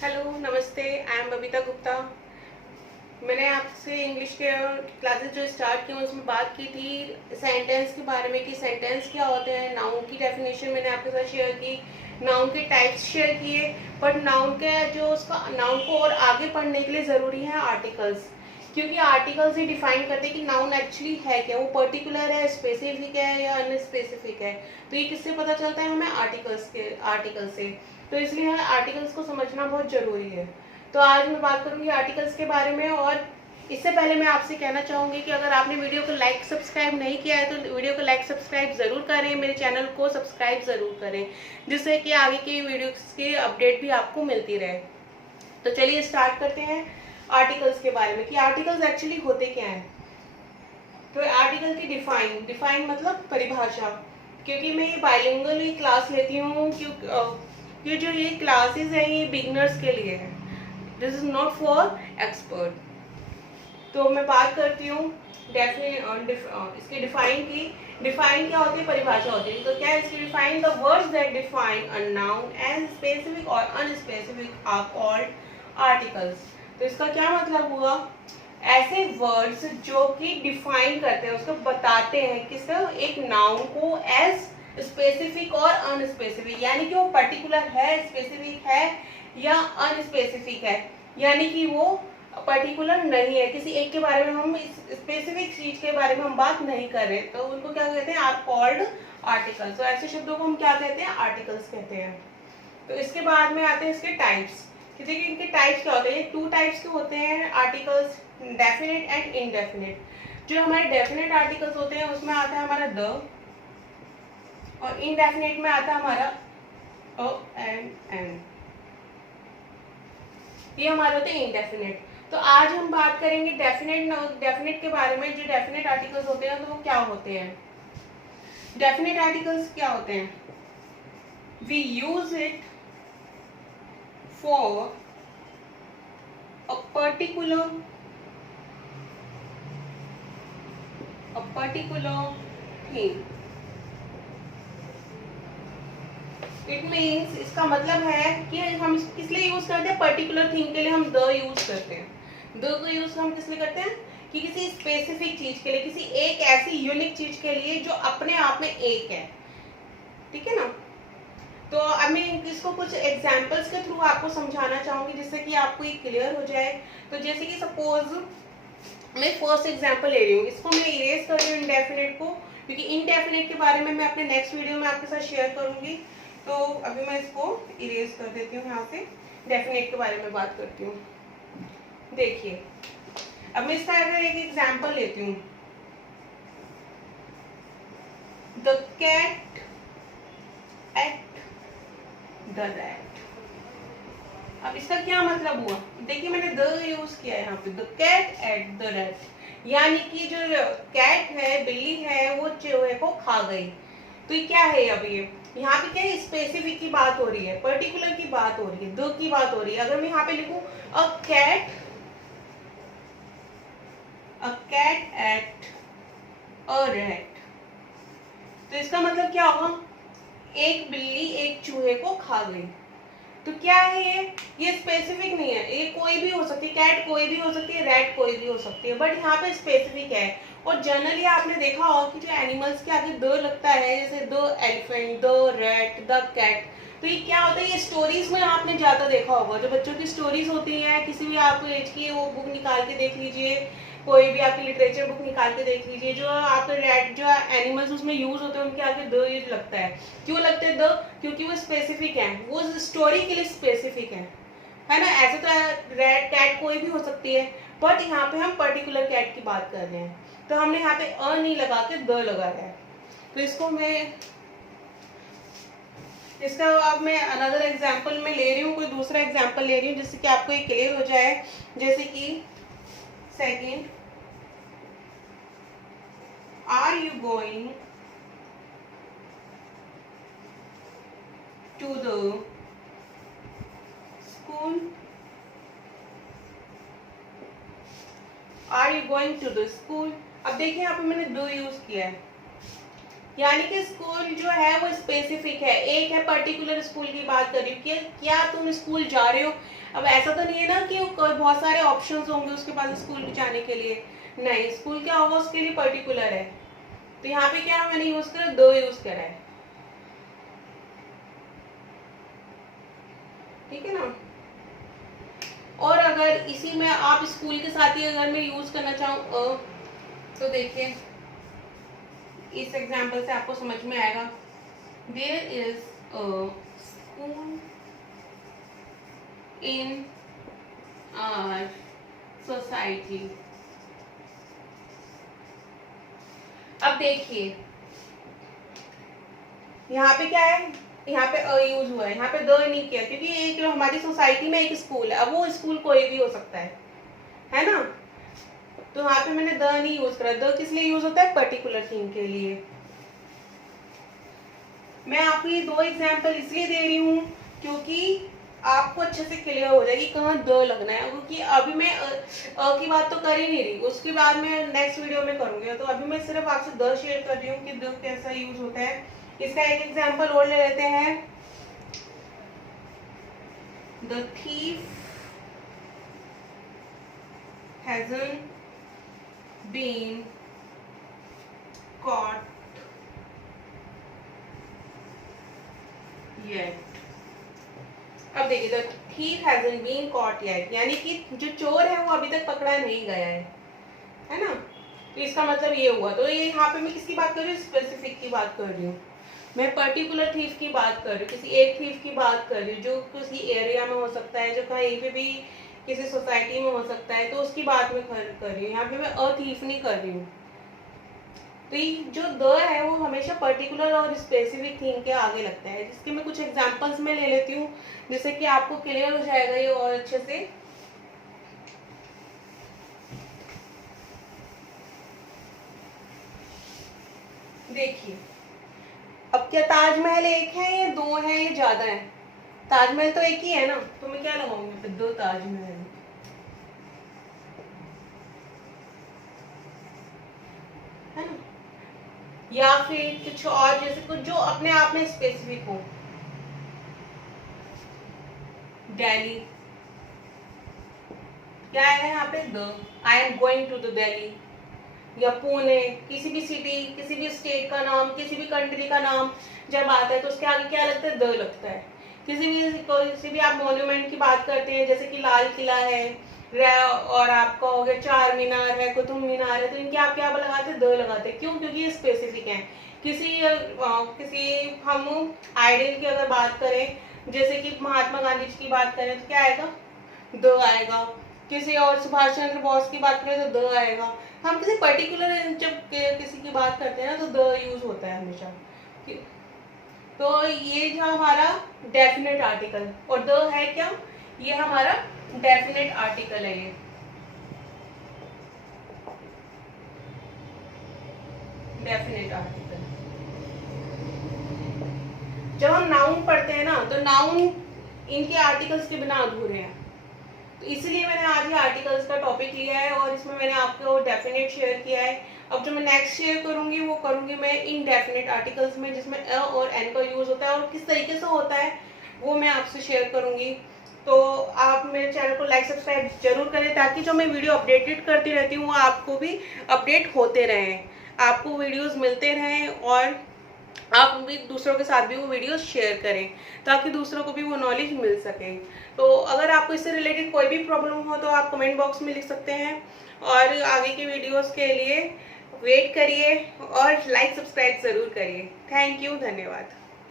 Hello, नमस्ते। I am Babita Gupta. मैंने आपसे इंग्लिश के क्लासेस जो स्टार्ट की उसमें बात की थी सेंटेंस के बारे में कि सेंटेंस क्या होते हैं। नाउन की डेफिनेशन मैंने आपके साथ शेयर की, नाउन के टाइप्स शेयर किए। बट नाउन के जो उसका नाउन को और आगे पढ़ने के लिए ज़रूरी है आर्टिकल्स, क्योंकि आर्टिकल्स ही डिफाइन करते हैं कि नाउन एक्चुअली है क्या, वो पर्टिकुलर है, स्पेसिफिक है या अनस्पेसिफिक है। तो ये किससे पता चलता है हमें? आर्टिकल से। तो इसलिए आर्टिकल्स को समझना बहुत ज़रूरी है। तो आज मैं बात करूंगी आर्टिकल्स के बारे में। और इससे पहले मैं आपसे कहना चाहूँगी कि अगर आपने वीडियो को लाइक सब्सक्राइब नहीं किया है तो वीडियो को लाइक सब्सक्राइब ज़रूर करें, मेरे चैनल को सब्सक्राइब ज़रूर करें, जिससे कि आगे की वीडियोस की अपडेट भी आपको मिलती रहे। तो चलिए स्टार्ट करते हैं आर्टिकल्स के बारे में कि आर्टिकल्स एक्चुअली होते क्या हैं। तो आर्टिकल की डिफाइन मतलब परिभाषा। क्योंकि मैं ये बाइलिंगुअल ही क्लास लेती हूँ, क्योंकि जो ये क्लासेस हैं ये बिगनर्स के लिए है, this is not for expert. तो मैं बात करती हूँ इसके डिफाइन की। डिफाइन क्या होती है? परिभाषा होती है। तो क्या है इसकी define? The words that define a noun as specific और अनस्पेसिफिक आर कॉल्ड आर्टिकल्स। तो इसका क्या मतलब हुआ? ऐसे वर्ड्स जो कि डिफाइन करते हैं, उसको बताते हैं किस एक नाउन को एज स्पेसिफिक और अनस्पेसिफिक, यानी कि वो पर्टिकुलर है, स्पेसिफिक है या अनस्पेसिफिक है, यानी कि वो पर्टिकुलर नहीं है। किसी एक के बारे में हम स्पेसिफिक चीज के बारे में हम बात नहीं कर रहे, तो उनको क्या कहते हैं? Are called articles. तो ऐसे शब्दों को हम क्या कहते हैं? आर्टिकल्स कहते हैं। तो इसके बाद में आते हैं इसके टाइप्स कि देखिए इनके टाइप्स क्या होते हैं। ये टू टाइप्स के होते हैं आर्टिकल्स, डेफिनेट एंड इनडेफिनेट। जो हमारे डेफिनेट आर्टिकल्स होते हैं उसमें आता है हमारा द, और इनडेफिनेट में आता है हमारा अ एंड एन। ये हमारे होते हैं इनडेफिनेट। तो आज हम बात करेंगे डेफिनेट के बारे में। जो डेफिनेट आर्टिकल्स होते हैं तो वो क्या होते हैं? डेफिनेट आर्टिकल्स क्या होते हैं? We use it for a particular thing. It means, इसका मतलब है कि हम किस लिए यूज करते हैं? पर्टिकुलर थिंग के लिए हम द यूज करते हैं। द को यूज हम किस लिए करते हैं? कि किसी स्पेसिफिक चीज के लिए, किसी एक ऐसी यूनिक चीज के लिए जो अपने आप में एक है। ठीक है ना? तो अब मैं इसको कुछ एग्जांपल्स के थ्रू आपको समझाना चाहूंगी जिससे कि आपको ये क्लियर हो जाए। तो जैसे कि सपोज मैं फर्स्ट एग्जांपल ले रही हूँ, इसको मैं इरेज कर रही हूँ इनडेफिनेट को, क्योंकि इनडेफिनेट के बारे में मैं अपने नेक्स्ट वीडियो में आपके साथ शेयर करूंगी। तो अभी मैं इसको इरेज कर देती हूँ यहाँ से, डेफिनेट के बारे में बात करती हूँ। देखिए अब मैं इसका अगर एक एग्जांपल लेती हूँ, the cat ate the rat. अब इसका क्या मतलब हुआ? देखिए मैंने द यूज किया है यहाँ पे, the cat ate the rat, यानी कि जो कैट है, बिल्ली है, वो चूहे को खा गई। तो ये क्या है? अब ये यहाँ पे क्या है? स्पेसिफिक की बात हो रही है, पर्टिकुलर की बात हो रही है, द की बात हो रही है। अगर मैं यहाँ पे लिखूं a cat ate a rat, तो इसका मतलब क्या होगा? एक बिल्ली एक चूहे को खा गई। तो क्या है ये स्पेसिफिक नहीं है, ये कोई भी हो सकती है, कैट कोई भी हो सकती है, रैट कोई भी हो सकती है, बट यहाँ पे स्पेसिफिक है। और जनरली आपने देखा होगा कि जो एनिमल्स के आगे द लगता है, जैसे the elephant, the rat, the cat, तो ये क्या होता है? ये स्टोरीज में आपने ज्यादा देखा होगा। जो बच्चों की स्टोरीज होती हैं, किसी भी आप एज की वो बुक निकाल के देख लीजिए, कोई भी आपकी लिटरेचर बुक निकाल के देख लीजिए, जो आप रैट जो एनिमल्स उसमें यूज होते हैं उनके आगे द यूज लगता है। क्यों लगता है द? क्योंकि वो स्पेसिफिक है, वो स्टोरी के लिए स्पेसिफिक है ना? ऐसे तो रेड कैट कोई भी हो सकती है, बट यहाँ पे हम पर्टिकुलर कैट की बात कर रहे हैं, तो हमने यहाँ पे अ नहीं लगा के द लगाया है। तो इसको मैं इसका अब मैं अनदर एग्जांपल में ले रही हूँ, कोई दूसरा एग्जांपल ले रही हूँ जिससे कि आपको ये क्लियर हो जाए। जैसे कि second, are you going to the school? Are you going to the school? अब देखिए यहाँ पे मैंने दो यूज किया है, यानी कि स्कूल जो है वो स्पेसिफिक है, एक है, पर्टिकुलर स्कूल की बात कर रही हूँ कि क्या तुम स्कूल जा रहे हो। अब ऐसा तो नहीं है ना कि बहुत सारे ऑप्शंस होंगे उसके पास स्कूल जाने के लिए, नहीं, स्कूल क्या होगा उसके लिए पर्टिकुलर है। तो यहाँ पे क्या मैंने यूज करा, द यूज करा है, ठीक है ना। और अगर इसी में आप स्कूल के साथ ही अगर मैं यूज करना चाहूँ तो देखिए इस एग्जाम्पल से आपको समझ में आएगा। There is a school in our society. अब देखिए यहाँ पे क्या है, यहाँ पे अ यूज हुआ है, यहाँ पे द नहीं किया, क्योंकि एक हमारी सोसाइटी में एक स्कूल है, अब वो स्कूल कोई भी हो सकता है ना। तो यहाँ पे मैंने द नहीं यूज करा। द किस लिए यूज होता है, पर्टिकुलर थिंग के लिए। मैं आपको ये दो एग्जाम्पल इसलिए दे रही हूँ क्योंकि आपको अच्छे से क्लियर हो जाएगी कहाँ द लगना है, क्योंकि अभी मैं की बात तो कर ही नहीं रही, उसके बाद मैं नेक्स्ट वीडियो में करूंगी। तो अभी मैं सिर्फ आपसे द शेयर कर रही हूँ कि द कैसा यूज होता है। इसका एक एग्जाम्पल और ले लेते हैं। The thief hasn't been caught yet। अब देखिए the thief hasn't been caught yet, यानी कि जो चोर है वो अभी तक पकड़ा नहीं गया है ना। तो इसका मतलब ये हुआ। तो ये यहाँ पे मैं किसकी बात कर रही हूँ, स्पेसिफिक की बात कर रही हूँ, मैं पर्टिकुलर थीफ की बात कर रही हूँ, किसी एक थीफ की बात कर रही हूँ जो किसी एरिया में हो सकता है, जो कहीं पे भी किसी सोसाइटी में हो सकता है, तो उसकी बात मैं कर रही हूँ। यहाँ पे मैं अ थीफ नहीं कर रही हूँ। तो ये जो द है वो हमेशा पर्टिकुलर और स्पेसिफिक थिंग के आगे लगता है, जिसके मैं कुछ एग्जांपल्स में ले लेती हूँ जिससे कि आपको क्लियर हो जाएगा ये और अच्छे से। देखिए अब क्या ताजमहल एक है या दो है या ज्यादा है, ताजमहल तो एक ही है ना, तो मैं क्या लगाऊंगी फिर, दो ताजमहल, है ना। या फिर कुछ और जैसे कुछ जो अपने आप में स्पेसिफिक हो, दिल्ली, क्या है यहाँ पे, the I am going to the Delhi, या पुणे, किसी भी सिटी, किसी भी स्टेट का नाम, किसी भी कंट्री का नाम जब आता है तो उसके आगे क्या लगता है, द लगता है। किसी भी आप मॉन्यूमेंट की बात करते हैं जैसे कि लाल किला है और आपका हो गया चार मीनार है, कुतुब मीनार है, तो इनके आप क्या लगाते हैं, द लगाते हैं। क्यों, क्योंकि ये स्पेसिफिक है। किसी हम आइडियल की अगर बात करें जैसे कि महात्मा गांधी जी की बात करें तो क्या आएगा, द आएगा। किसी और सुभाष चंद्र बोस की बात करें तो द आएगा। हम किसी पर्टिकुलर जब किसी की बात करते हैं ना तो द यूज होता है हमेशा। तो ये जो हमारा डेफिनेट आर्टिकल, और द है क्या, ये हमारा डेफिनेट आर्टिकल है। ये डेफिनेट आर्टिकल। जब हम नाउन पढ़ते हैं ना तो नाउन इनके आर्टिकल्स के बिना अधूरे हैं, तो इसलिए मैंने आज ये आर्टिकल्स का टॉपिक लिया है और इसमें मैंने आपको डेफिनेट शेयर किया है। अब जो मैं नेक्स्ट शेयर करूंगी वो करूंगी मैं इनडेफिनेट आर्टिकल्स में, जिसमें अ और एन का यूज होता है और किस तरीके से होता है वो मैं आपसे शेयर करूंगी। तो आप मेरे चैनल को लाइक सब्सक्राइब जरूर करें ताकि जो मैं वीडियो अपडेटेड करती रहती हूँ वो आपको भी अपडेट होते रहें, आपको वीडियोस मिलते रहें और आप भी दूसरों के साथ भी वो वीडियोस शेयर करें ताकि दूसरों को भी वो नॉलेज मिल सके। तो अगर आपको इससे रिलेटेड कोई भी प्रॉब्लम हो तो आप कमेंट बॉक्स में लिख सकते हैं और आगे की वीडियोस के लिए वेट करिए और लाइक सब्सक्राइब ज़रूर करिए। थैंक यू, धन्यवाद।